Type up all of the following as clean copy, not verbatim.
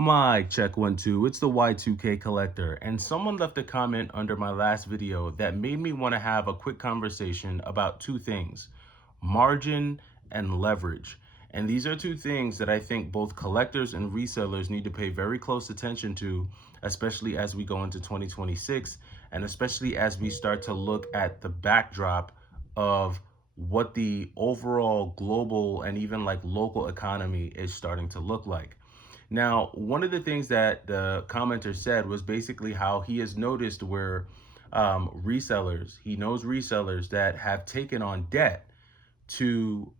Mic check 1 2. It's the Y2K collector, and someone left a comment under my last video that made me want to have a quick conversation about two things: margin and leverage. And these are two things that I think both collectors and resellers need to pay very close attention to, especially as we go into 2026, and especially as we start to look at the backdrop of what the overall global and even like local economy is starting to look like. Now, one of the things that the commenter said was basically how he has noticed where he knows resellers that have taken on debt to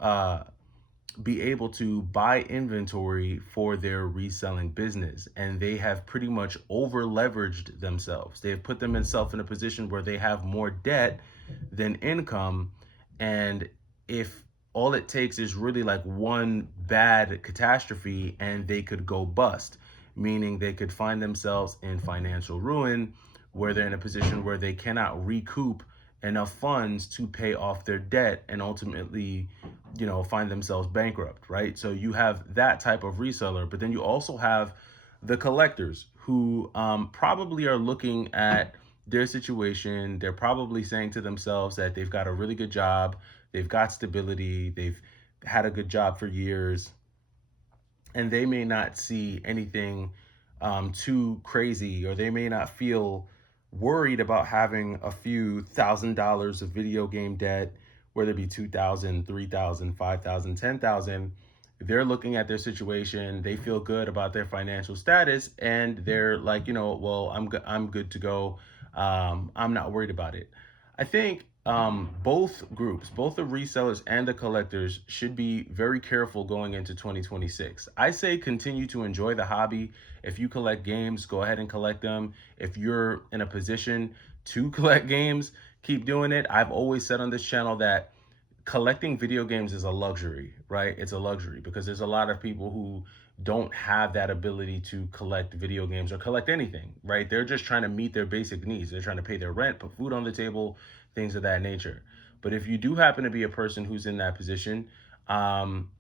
be able to buy inventory for their reselling business. And they have pretty much over leveraged themselves. They have put themselves in a position where they have more debt than income. And if all it takes is really like one bad catastrophe and they could go bust, meaning they could find themselves in financial ruin where they're in a position where they cannot recoup enough funds to pay off their debt and ultimately, find themselves bankrupt, right? So you have that type of reseller, but then you also have the collectors who probably are looking at their situation. They're probably saying to themselves that they've got a really good job, they've got stability, they've had a good job for years, and they may not see anything too crazy, or they may not feel worried about having a few $1,000s of video game debt, whether it be 2,000, 3,000, 5,000, 10,000. They're looking at their situation, they feel good about their financial status, and they're like, well, I'm good to go. I'm not worried about it. I think both groups, both the resellers and the collectors, should be very careful going into 2026. I say continue to enjoy the hobby. If you collect games, go ahead and collect them. If you're in a position to collect games, keep doing it. I've always said on this channel that collecting video games is a luxury, right? It's a luxury because there's a lot of people who don't have that ability to collect video games or collect anything, right? They're just trying to meet their basic needs. They're trying to pay their rent, put food on the table, things of that nature. But if you do happen to be a person who's in that position, um,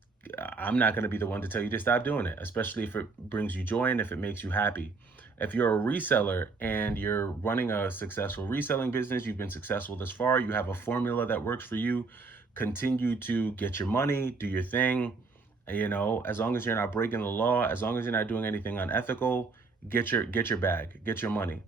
I'm not going to be the one to tell you to stop doing it, especially if it brings you joy and if it makes you happy. If you're a reseller and you're running a successful reselling business, you've been successful this far, you have a formula that works for you, continue to get your money, do your thing. As long as you're not breaking the law, as long as you're not doing anything unethical, get your bag, get your money.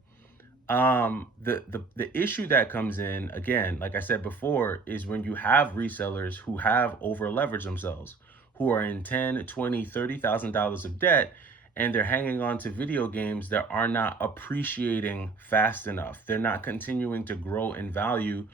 The issue that comes in, again, like I said before, is when you have resellers who have over leveraged themselves, who are in 10, 20, $30,000 of debt, and they're hanging on to video games that are not appreciating fast enough. They're not continuing to grow in value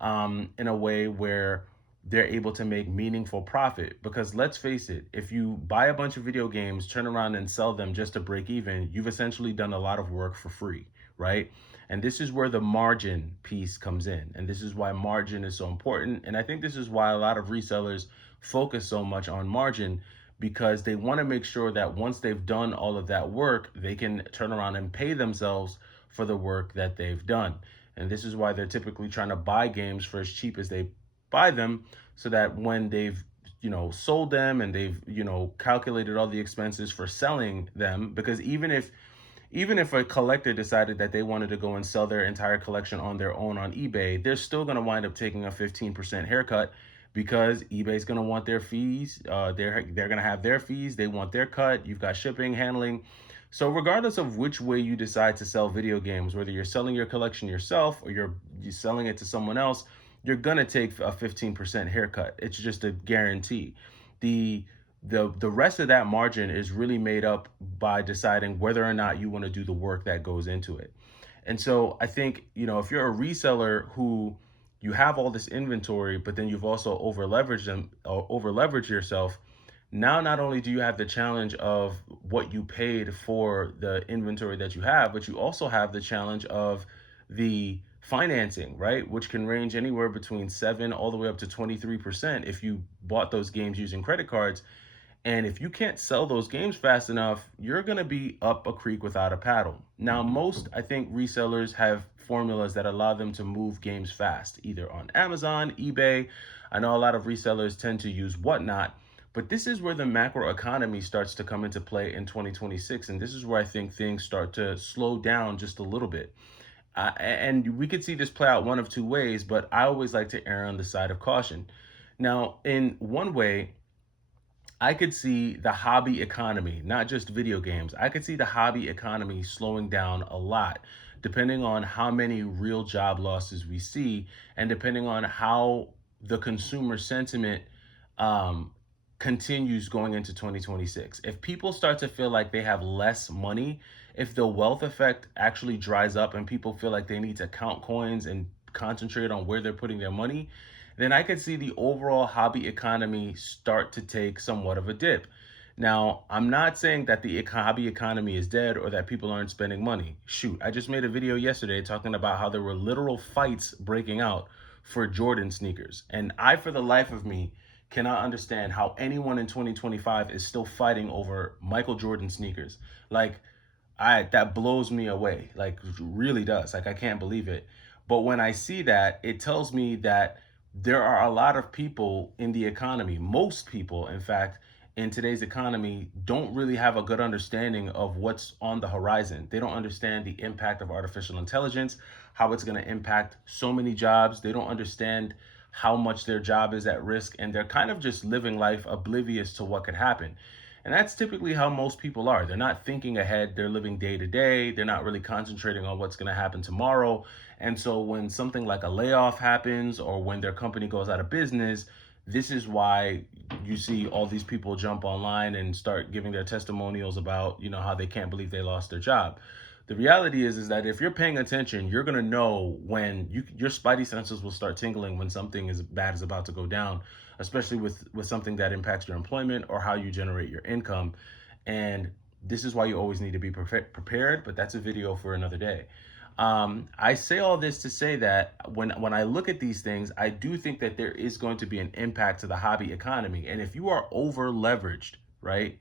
in a way where they're able to make meaningful profit. Because let's face it, if you buy a bunch of video games, turn around and sell them just to break even, you've essentially done a lot of work for free, right? And this is where the margin piece comes in. And this is why margin is so important. And I think this is why a lot of resellers focus so much on margin, because they want to make sure that once they've done all of that work, they can turn around and pay themselves for the work that they've done. And this is why they're typically trying to buy games for as cheap as they buy them, so that when they've sold them and they've calculated all the expenses for selling them, because even if a collector decided that they wanted to go and sell their entire collection on their own on eBay, they're still going to wind up taking a 15% haircut, because eBay's going to want their fees. They're going to have their fees. They want their cut. You've got shipping, handling. So regardless of which way you decide to sell video games, whether you're selling your collection yourself or you're selling it to someone else, you're going to take a 15% haircut. It's just a guarantee. The rest of that margin is really made up by deciding whether or not you want to do the work that goes into it. And so I think, if you're a reseller who you have all this inventory, but then you've also over leveraged yourself, now not only do you have the challenge of what you paid for the inventory that you have, but you also have the challenge of the financing, right? Which can range anywhere between 7 all the way up to 23% if you bought those games using credit cards. And if you can't sell those games fast enough, you're going to be up a creek without a paddle. Now, most, I think, resellers have formulas that allow them to move games fast, either on Amazon, eBay. I know a lot of resellers tend to use Whatnot, But this is where the macroeconomy starts to come into play in 2026. And this is where I think things start to slow down just a little bit. And we could see this play out one of two ways, but I always like to err on the side of caution. Now, in one way, I could see the hobby economy, not just video games. I could see the hobby economy slowing down a lot, depending on how many real job losses we see, and depending on how the consumer sentiment um, continues going into 2026. If people start to feel like they have less money, if the wealth effect actually dries up and people feel like they need to count coins and concentrate on where they're putting their money, then I could see the overall hobby economy start to take somewhat of a dip. Now, I'm not saying that the hobby economy is dead or that people aren't spending money. Shoot, I just made a video yesterday talking about how there were literal fights breaking out for Jordan sneakers. And I, for the life of me, cannot understand how anyone in 2025 is still fighting over Michael Jordan sneakers. Like, that blows me away. Like, really does. Like, I can't believe it. But when I see that, it tells me that there are a lot of people in the economy, most people, in fact, in today's economy, don't really have a good understanding of what's on the horizon. They don't understand the impact of artificial intelligence, how it's going to impact so many jobs. They don't understand how much their job is at risk, and they're kind of just living life oblivious to what could happen. And that's typically how most people are. They're not thinking ahead, they're living day to day, they're not really concentrating on what's going to happen tomorrow. And so when something like a layoff happens or when their company goes out of business, this is why you see all these people jump online and start giving their testimonials about, how they can't believe they lost their job. The reality is that if you're paying attention, you're going to know when your spidey senses will start tingling when something as bad is about to go down, especially with something that impacts your employment or how you generate your income. And this is why you always need to be prepared, but that's a video for another day. I say all this to say that when I look at these things, I do think that there is going to be an impact to the hobby economy. And if you are over leveraged, right?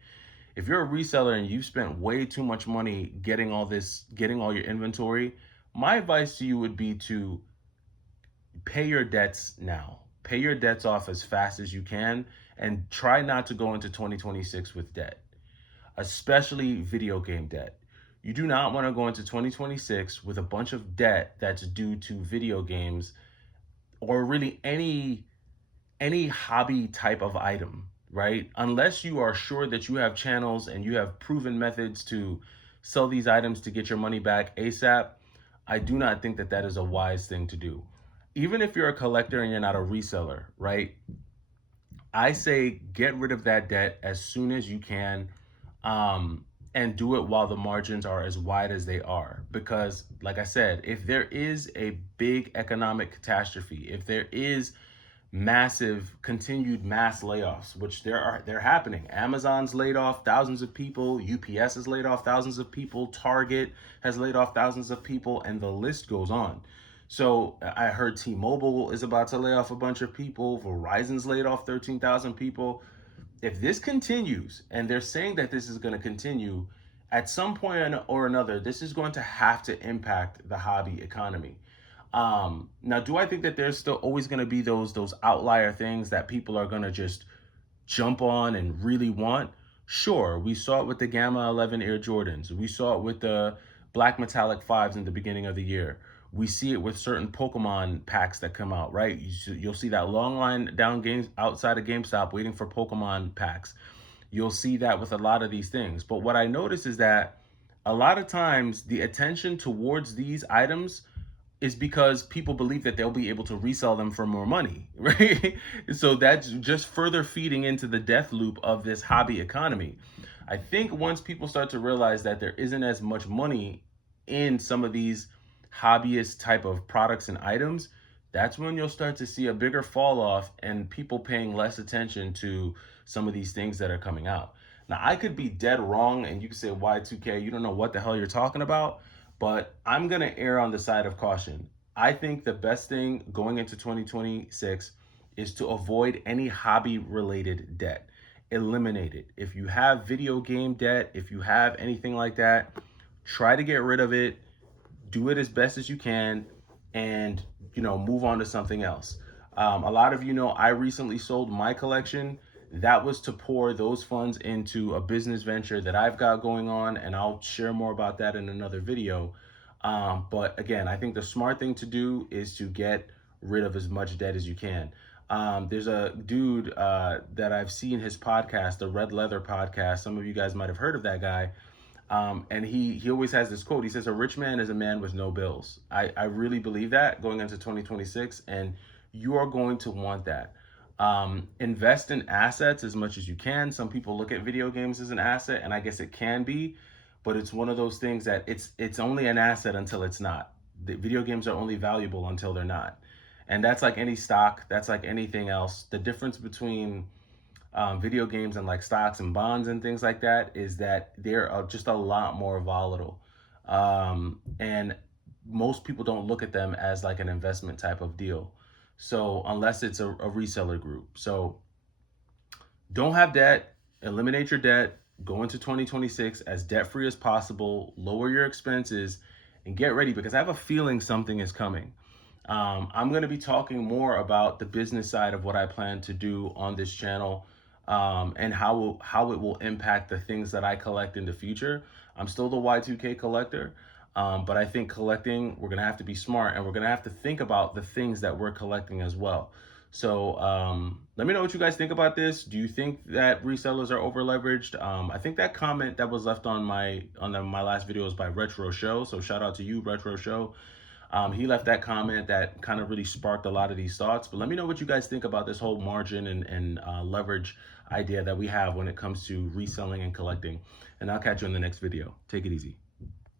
If you're a reseller and you've spent way too much money getting all your inventory, my advice to you would be to pay your debts now. Pay your debts off as fast as you can and try not to go into 2026 with debt, especially video game debt. You do not want to go into 2026 with a bunch of debt that's due to video games or really any hobby type of item, right? Unless you are sure that you have channels and you have proven methods to sell these items to get your money back ASAP, I do not think that that is a wise thing to do. Even if you're a collector and you're not a reseller, right? I say get rid of that debt as soon as you can, and do it while the margins are as wide as they are. Because, like I said, if there is a big economic catastrophe, if there is massive continued mass layoffs, which they're happening. Amazon's laid off thousands of people, UPS has laid off thousands of people, Target has laid off thousands of people, and the list goes on. So I heard T-Mobile is about to lay off a bunch of people, Verizon's laid off 13,000 people. If this continues, and they're saying that this is going to continue, at some point or another, this is going to have to impact the hobby economy. Now, do I think that there's still always going to be those outlier things that people are going to just jump on and really want? Sure, we saw it with the Gamma 11 Air Jordans. We saw it with the Black Metallic 5s in the beginning of the year. We see it with certain Pokemon packs that come out, right? You'll see that long line down games outside of GameStop waiting for Pokemon packs. You'll see that with a lot of these things. But what I notice is that a lot of times the attention towards these items is because people believe that they'll be able to resell them for more money, right? So that's just further feeding into the death loop of this hobby economy. I think once people start to realize that there isn't as much money in some of these hobbyist type of products and items, that's when you'll start to see a bigger fall off and people paying less attention to some of these things that are coming out. Now, I could be dead wrong and you could say, Y2K, you don't know what the hell you're talking about, but I'm going to err on the side of caution. I think the best thing going into 2026 is to avoid any hobby related debt. Eliminate it. If you have video game debt, if you have anything like that, try to get rid of it, do it as best as you can, and move on to something else. A lot of I recently sold my collection. That was to pour those funds into a business venture that I've got going on, and I'll share more about that in another video. But again, I think the smart thing to do is to get rid of as much debt as you can. There's a dude that I've seen his podcast, the Red Leather podcast. Some of you guys might have heard of that guy. And he always has this quote. He says, "A rich man is a man with no bills." I really believe that going into 2026, and you are going to want that. Invest in assets as much as you can. Some people look at video games as an asset, and I guess it can be, but it's one of those things that it's only an asset until it's not. The video games are only valuable until they're not. And that's like any stock, that's like anything else. The difference between video games and like stocks and bonds and things like that is that they're just a lot more volatile. And most people don't look at them as like an investment type of deal. So unless it's a reseller group. So don't have debt, eliminate your debt, go into 2026 as debt free as possible, lower your expenses, and get ready because I have a feeling something is coming. I'm going to be talking more about the business side of what I plan to do on this channel, and how it will impact the things that I collect in the future. I'm still the Y2K collector, but I think collecting, we're going to have to be smart, and we're going to have to think about the things that we're collecting as well. So let me know what you guys think about this. Do you think that resellers are over leveraged? I think that comment that was left on my last video was by Retro Show. So shout out to you, Retro Show. He left that comment that kind of really sparked a lot of these thoughts. But let me know what you guys think about this whole margin and leverage idea that we have when it comes to reselling and collecting. And I'll catch you in the next video. Take it easy.